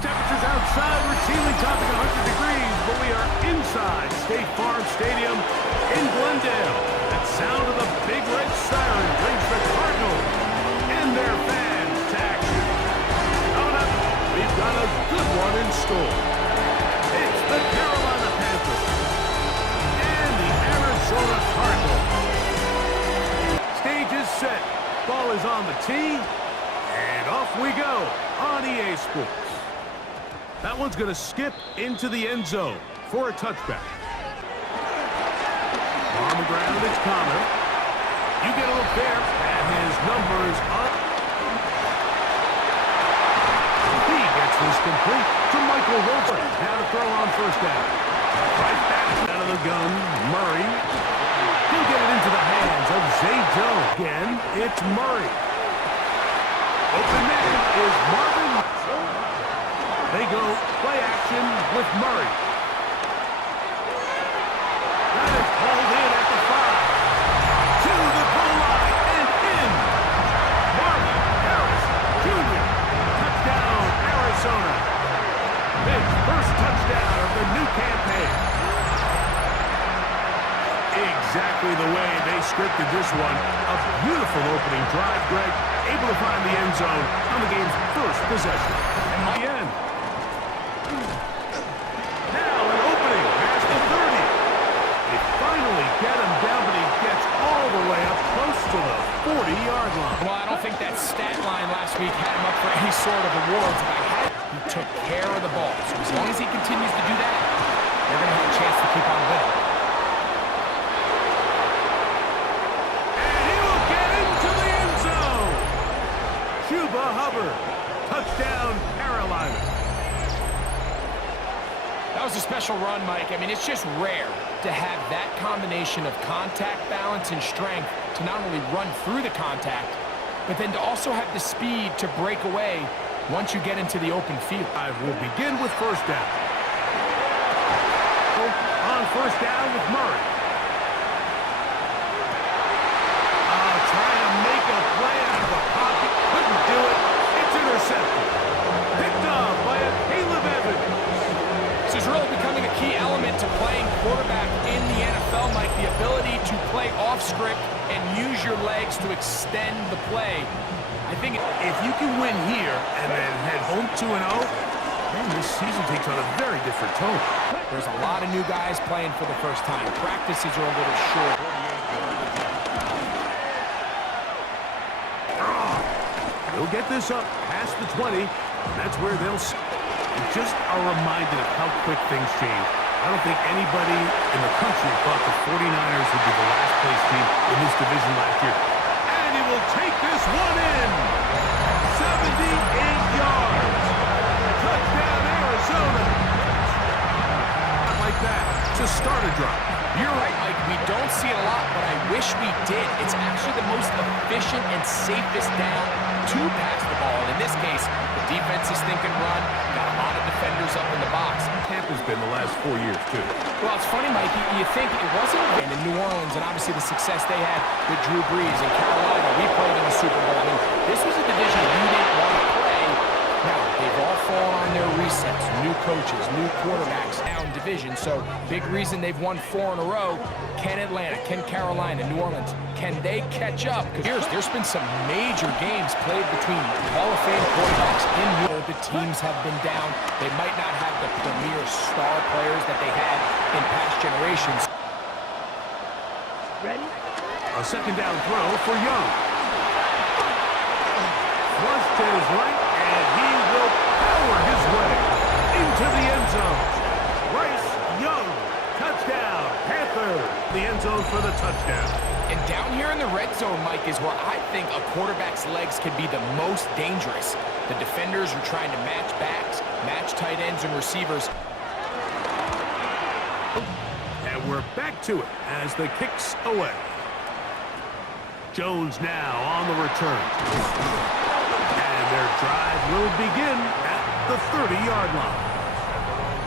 temperatures outside routinely topping 100 degrees, but we are inside State Farm Stadium in Glendale. That sound of the big red siren brings the Cardinals and their fans to action. Coming up, we've got a good one in store. It's the Carolina Panthers and the Arizona Cardinals. Stage is set. Ball is on the tee. And off we go on EA Sports. That one's going to skip into the end zone for a touchback. On the ground, it's Connor. You get a look there at his numbers up. He gets this complete to Michael Wilson. Now to throw on first down. Right back out of the gun, Murray. He'll get it into the hands of Zay Jones. Again, it's Murray. Open man is Marvin. They go play action with Murray. That is hauled in at the 5. To the goal line and in. Marvin Harris Jr. Touchdown, Arizona. His first touchdown of the new campaign. Exactly the way they scripted this one. A beautiful opening drive, Greg. Able to find the end zone on the game's first possession. And the end. Now an opening past the 30. They finally get him down, but he gets all the way up close to the 40-yard line. Well, I don't think that stat line last week had him up for any sort of awards. He took care of the ball. So as long as he continues to do that, they're going to have a chance to keep on winning. Touchdown, Carolina. That was a special run, Mike. I mean, it's just rare to have that combination of contact balance and strength to not only run through the contact, but then to also have the speed to break away once you get into the open field. I will begin with first down. On first down with Murray. Trying to make a play out of the pocket. Couldn't do it. Intercepted. Picked off by a Caleb Evans. This is really becoming a key element to playing quarterback in the NFL, Mike. The ability to play off script and use your legs to extend the play. I think if you can win here and then head home 2-0, then this season takes on a very different tone. There's a lot of new guys playing for the first time. Practices are a little short. They'll get this up past the 20, and that's where they'll just are reminded of how quick things change. I don't think anybody in the country thought the 49ers would be the last place team in this division last year. And he will take this one in. 78 yards. Touchdown, Arizona. Not like that to start a drive. You're right, Mike. We don't see it a lot, but I wish we did. It's actually the most efficient and safest down to pass the ball. And in this case, the defense is thinking run. Got a lot of defenders up in the box. Tampa's been the last 4 years, too. Well, it's funny, Mike. You think it wasn't in New Orleans, and obviously the success they had with Drew Brees in Carolina. We played in the Super Bowl. I mean, this was a division we didn't want to play. Now, they've all fallen on their resets. New coaches, new quarterbacks, down division. So, big reason they've won 4 in a row. Can Atlanta, can Carolina, New Orleans, can they catch up? Because there's been some major games played between Hall of Fame quarterbacks in where the teams have been down. They might not have the premier star players that they had in past generations. Ready? A second down throw for Young. Flush to his right, and he will power his way into the end zone. Bryce Young, touchdown, Panthers. The end zone for the touchdown. And down here in the red zone, Mike, is where I think a quarterback's legs can be the most dangerous. The defenders are trying to match backs, match tight ends and receivers. And we're back to it as the kick's away. Jones now on the return. And their drive will begin at the 30-yard line.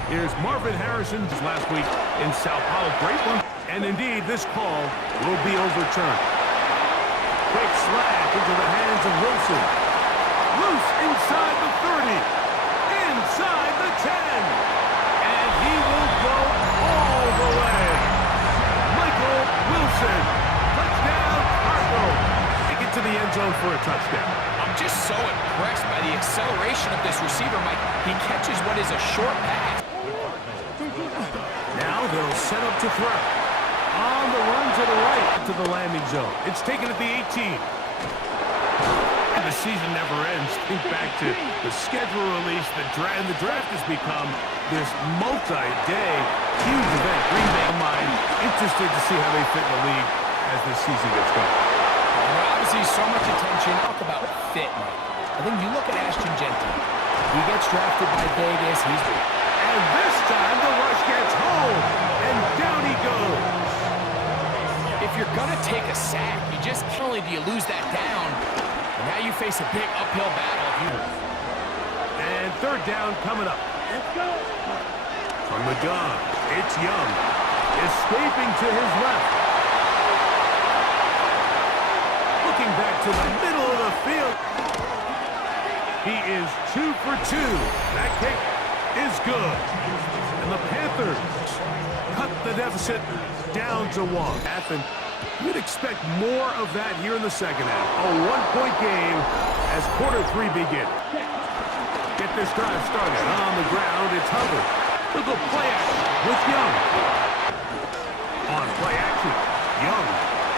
Here's Marvin Harrison last week in Sao Paulo. Great one. And indeed, this call will be overturned. Quick slash into the hands of Wilson. Loose inside the 30. Inside acceleration of this receiver, Mike. He catches what is a short pass. Now they'll set up to throw. On the run to the right to the landing zone. It's taken at the 18. And the season never ends. Think back to the schedule release. And the draft has become this multi-day huge event. Green Bay mind interested to see how they fit in the league as this season gets going. Well, obviously, so much attention. Talk about fit, Mike. I think you look at Ashton Genty. He gets drafted by Vegas. And this time the rush gets home. And down he goes. If you're going to take a sack, you just not only do you lose that down, but now you face a big uphill battle. And third down coming up. Let's go. From the gun, it's Young. Escaping to his left. Looking back to the middle of the field. He is 2 for 2. That kick is good. And the Panthers cut the deficit down to 1. And you'd expect more of that here in the second half. A one-point game as quarter 3 begins. Get this drive started. On the ground, it's Hubbard. Look at play action with Young. On play action, Young.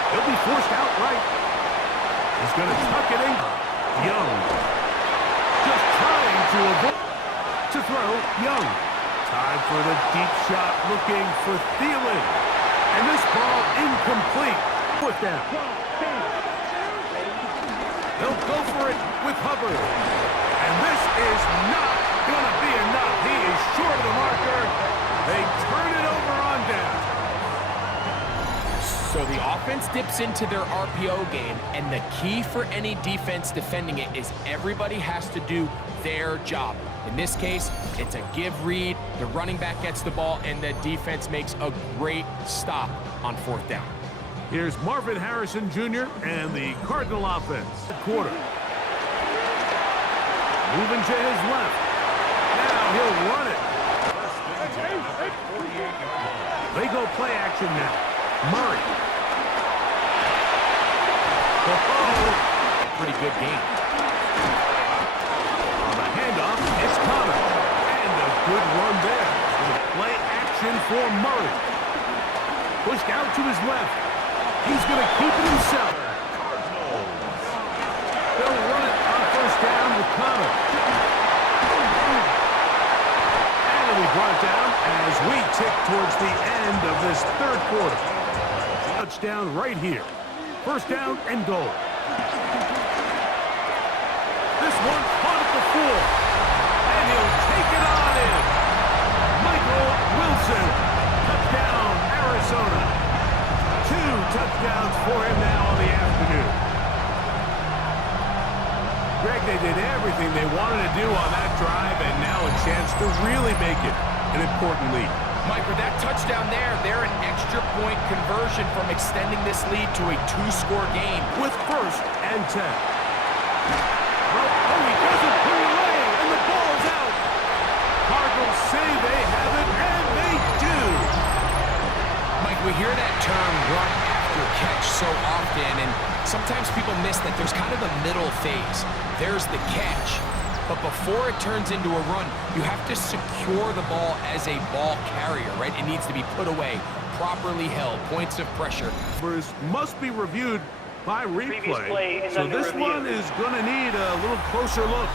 He'll be forced out right. He's going to tuck it in. Young. Just trying to avoid. To throw, Young. Time for the deep shot, looking for Thielen. And this ball incomplete. Foot down. They'll go for it with Hubbard. And this is not going to be enough. He is short of the marker. They turn it over on down. So the offense dips into their RPO game, and the key for any defense defending it is everybody has to do their job. In this case, it's a give read, the running back gets the ball, and the defense makes a great stop on fourth down. Here's Marvin Harrison Jr. and the Cardinal offense. Quarter. Moving to his left. Now he'll run it. They go play action now. Murray. Pretty good game. On the handoff, it's Connor. And a good run there. Play action for Murray. Pushed out to his left. He's going to keep it himself. They'll run it on first down with Connor. And it'll be brought down as we tick towards the end of this third quarter. Touchdown right here. First down and goal. This one caught at the 4. And he'll take it on in. Michael Wilson. Touchdown, Arizona. 2 touchdowns for him now on the afternoon. Greg, they did everything they wanted to do on that drive, and now a chance to really make it an important lead. Mike, with that touchdown there, they're an extra point conversion from extending this lead to a 2-score game. With first and 10. Well, he doesn't put it away, and the ball's out. Cardinals say they have it, and they do. Mike, we hear that term run after catch so often, and sometimes people miss that there's kind of a middle phase. There's the catch. But before it turns into a run, you have to secure the ball as a ball carrier, right? It needs to be put away, properly held, points of pressure. Must be reviewed by replay. So this one is going to need a little closer look.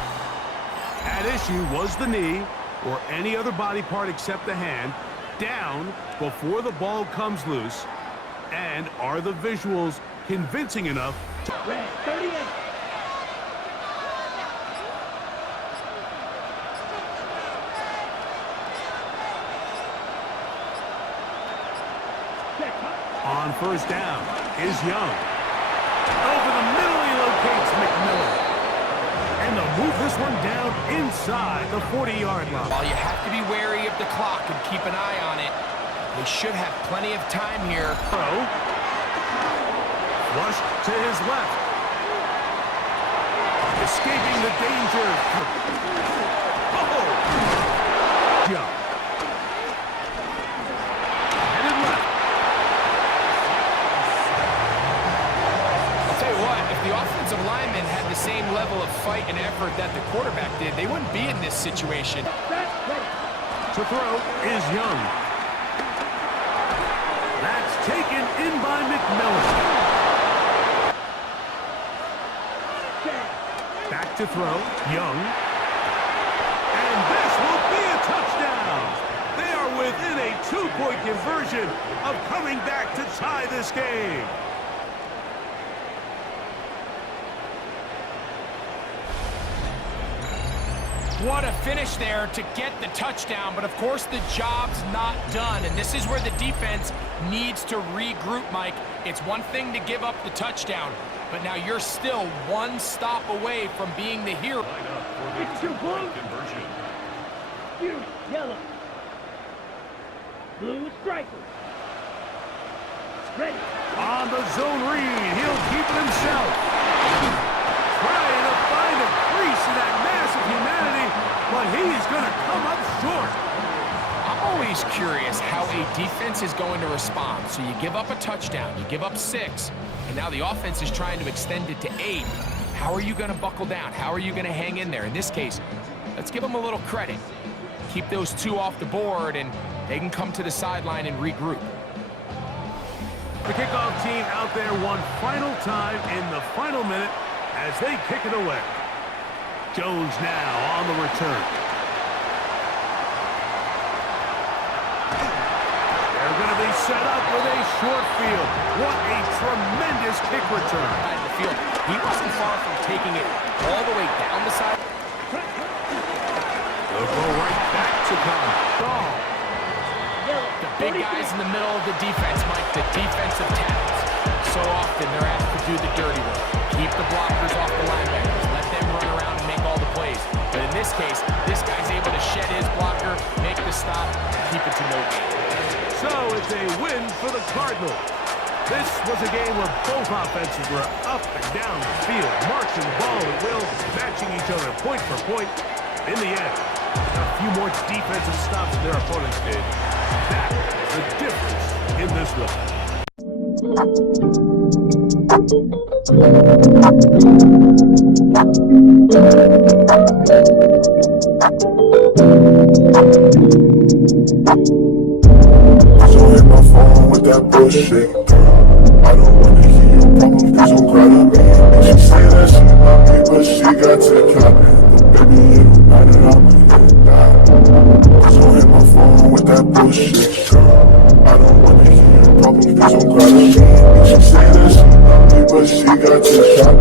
At issue was the knee or any other body part except the hand down before the ball comes loose. And are the visuals convincing enough? 38. On first down is Young. Over the middle he locates McMillan. And they'll move this one down inside the 40-yard line. While you have to be wary of the clock and keep an eye on it, they should have plenty of time here. Flushed to his left. Escaping the danger. Young. Headed left. I'll tell you what, if the offensive lineman had the same level of fight and effort that the quarterback expected, they wouldn't be in this situation. To throw is Young. That's taken in by McMillan. Back to throw, Young. And this will be a touchdown. They are within a 2-point conversion of coming back to tie this game. What a finish there to get the touchdown, but of course the job's not done, and this is where the defense needs to regroup, Mike. It's one thing to give up the touchdown, but now you're still one stop away from being the hero. It's your blue. Conversion. You, yellow. Blue striker. Ready. On the zone read, he'll keep it himself. Trying to find a crease in that mass of humanity, but he's going to come up short. I'm always curious how a defense is going to respond. So you give up a touchdown, you give up 6, and now the offense is trying to extend it to 8. How are you going to buckle down? How are you going to hang in there? In this case, let's give them a little credit. Keep those 2 off the board, and they can come to the sideline and regroup. The kickoff team out there one final time in the final minute as they kick it away. Jones now on the return. They're going to be set up with a short field. What a tremendous kick return. In the field, he wasn't far from taking it all the way down the side. They'll go right back to come. The big guys in the middle of the defense, Mike, the defensive tackles. So often they're asked to do the dirty work. Keep the blockers off the linebackers. Let them run around and make all the plays. But in this case, this guy's able to shed his blocker, make the stop, and keep it to no gain. So it's a win for the Cardinals. This was a game where both offenses were up and down the field, marching the ball at will, matching each other point for point. In the end, a few more defensive stops than their opponents did. That is the difference in this one. So hit my phone with that bullshit. I don't wanna hear your problems, cause I'm proud of me. And she say that she love me, but she got to the cap. But baby, it don't matter, I'ma hit that. So hit my phone with that bullshit. I don't wanna hear your problems, cause I'm proud of me. And she say that she love me, but she got to the cap.